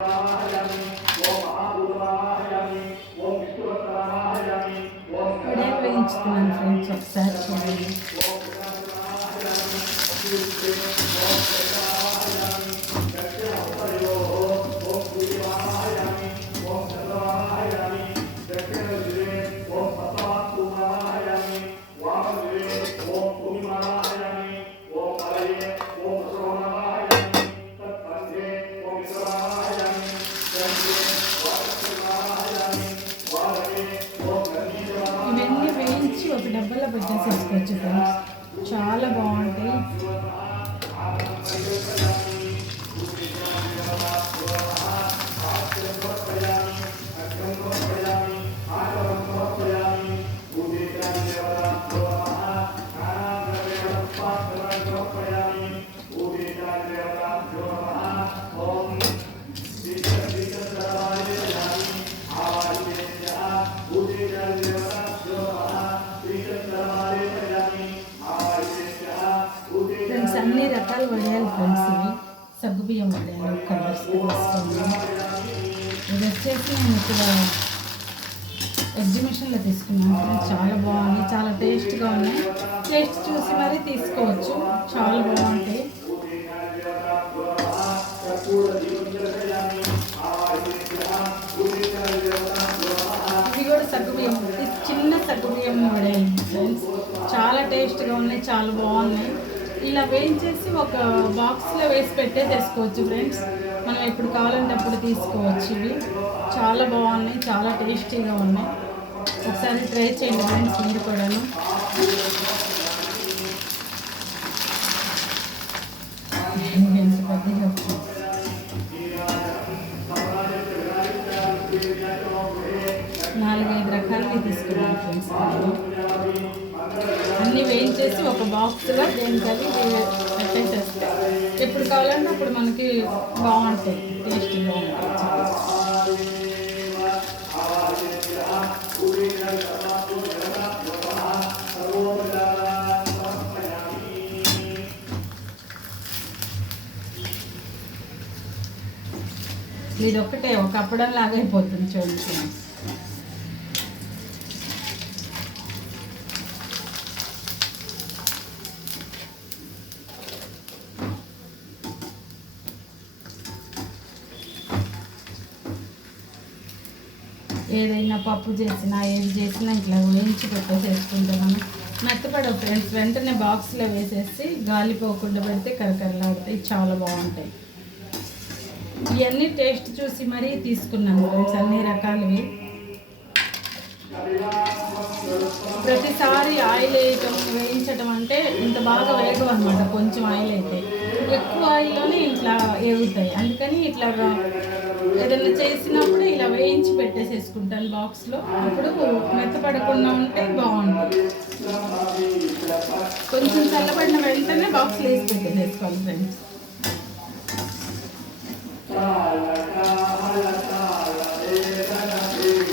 ఇప్పుడే వేయించుతున్నాను ఫ్రెండ్స్, ఒకసారి చూడండి. ఇవన్నీ వేయించి ఒక డబ్బాలో పెట్టేసేసుకోవచ్చు ఫ్రెండ్స్, చాలా బాగుంటాయి. ఫ్రెండ్స్, అన్ని రకాల వడియాలు ఫ్రెండ్స్, ఇవి సగ్గుబియ్యం వడియాలు కలర్స్కి తీసుకున్నాను. ఇది వచ్చేసి నేను ఇక్కడ ఎగ్జిబిషన్లో తీసుకున్నాను ఫ్రెండ్స్, చాలా బాగుంది, చాలా టేస్ట్గా ఉన్నాయి. టేస్ట్ చూసి మరీ తీసుకోవచ్చు, చాలా బాగుంటాయి. ఇది కూడా సగ్గుబియ్యం, చిన్న సగ్గుబియ్యం వడియాలు ఫ్రెండ్స్, చాలా టేస్ట్గా ఉన్నాయి, చాలా బాగున్నాయి. ఇలా వేయించేసి ఒక బాక్స్లో వేసి పెట్టేసుకోవచ్చు ఫ్రెండ్స్, మనం ఎప్పుడు కావాలంటే అప్పుడు తీసుకోవచ్చు. ఇవి చాలా బాగున్నాయి, చాలా టేస్టీగా ఉన్నాయి. ఒకసారి ట్రై చేయండి ఫ్రెండ్స్ మీరు కూడాను. నాలుగైదు రకాలవి తీసుకున్నాను ఫ్రెండ్స్, అన్నీ వేయించేసి ఒక బాక్స్లో దేనికవి పెట్టేసేస్తే ఎప్పుడు కావాలంటే అప్పుడు మనకి బాగుంటాయి, టేస్టీగా ఉంటాయి. ఇది ఒక్కటే ఒక అప్పడం లాగా అయిపోతుంది చూడండి ఫ్రెండ్స్. ఏదైనా పప్పు చేసినా ఏది చేసినా ఇట్లా వేయించి పెట్టేసేసుకుంటాను. మెత్తపడవు ఫ్రెండ్స్, వెంటనే బాక్స్లో వేసేసి గాలిపోకుండా పెడితే కరకరలాడతాయి, చాలా బాగుంటాయి. ఇవన్నీ టేస్ట్ చూసి మరీ తీసుకున్నాను ఫ్రెండ్స్, అన్ని రకాలవి. ప్రతిసారి ఆయిల్ వేయించడం అంటే ఇంత బాగా వేగం అనమాట, కొంచెం ఆయిల్ అయితే ఎక్కువ ఆయిల్లోనే ఇట్లా వేగుతాయి. అందుకని ఇట్లా ఏదైనా చేసినప్పుడు ఇలా వేయించి పెట్టేసేసుకుంటాను బాక్స్లో, అప్పుడు మెత్తపడకుండా ఉంటే బాగుంటుంది. కొంచెం చల్లబడిన వెంటనే బాక్స్లో వేసి పెట్టేసుకోవాలి ఫ్రెండ్స్.